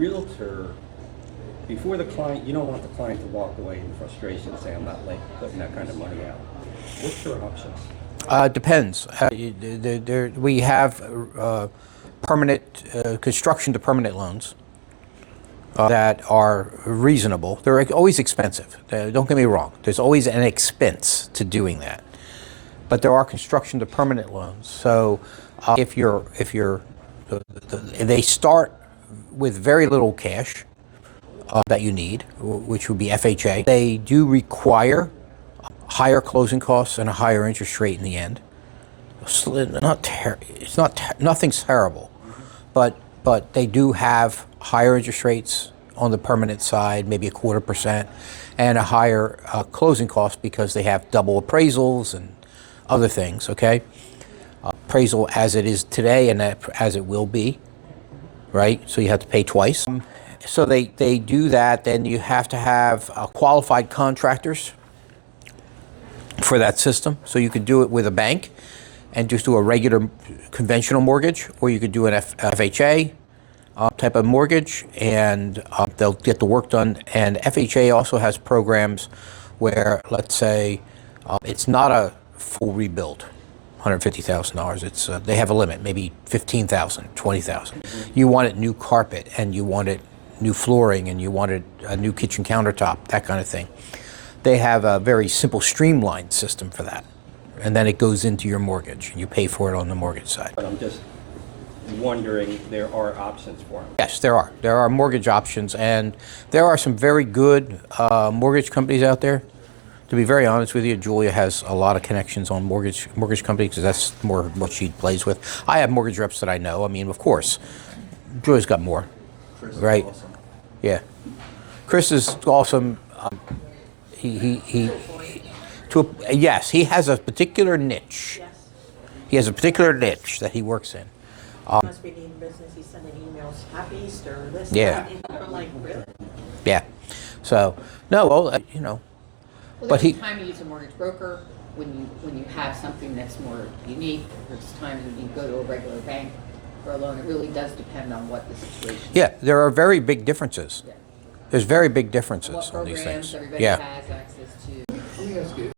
realtor, before the client, you don't want the client to walk away in frustration and say, I'm not like putting that kind of money out. What's your options? Depends. We have permanent construction to permanent loans that are reasonable. They're always expensive. Don't get me wrong. There's always an expense to doing that. But there are construction to permanent loans. So if they start with very little cash that you need, which would be FHA. They do require higher closing costs and a higher interest rate in the end. Nothing's terrible, but they do have higher interest rates on the permanent side, maybe 0.25%, and a higher closing cost because they have double appraisals and other things. Okay, appraisal as it is today and as it will be, right? So you have to pay twice. So they do that. Then you have to have qualified contractors for that system. So you could do it with a bank and just do a regular conventional mortgage, or you could do an FHA type of mortgage, and they'll get the work done. And FHA also has programs where, let's say, it's not a full rebuild, $150,000. It's they have a limit, maybe $15,000, $20,000. You want it new carpet, and you want it new flooring, and you want it a new kitchen countertop, that kind of thing. They have a very simple, streamlined system for that, and then it goes into your mortgage, and you pay for it on the mortgage side. But I'm just wondering, there are options for them. Yes, there are. There are mortgage options, and there are some very good mortgage companies out there. To be very honest with you, Julia has a lot of connections on mortgage companies because that's more what she plays with. I have mortgage reps that I know. I mean, of course, Julia's got more, Chris right? Is awesome. Yeah, Chris is awesome. Yes, he has a particular niche. Yes. He has a particular niche that he works in. Must be in business. He's sending emails. Happy Easter. This. Yeah. That. I'm like, really? Yeah. So no, well, you know, Well, but there's he. a time to use a mortgage broker when you have something that's more unique. There's times when you go to a regular bank for a loan. It really does depend on what the situation is. Yeah, there are very big differences. Yeah. There's very big differences What on these programs things. everybody Yeah. has access to. Let me ask you,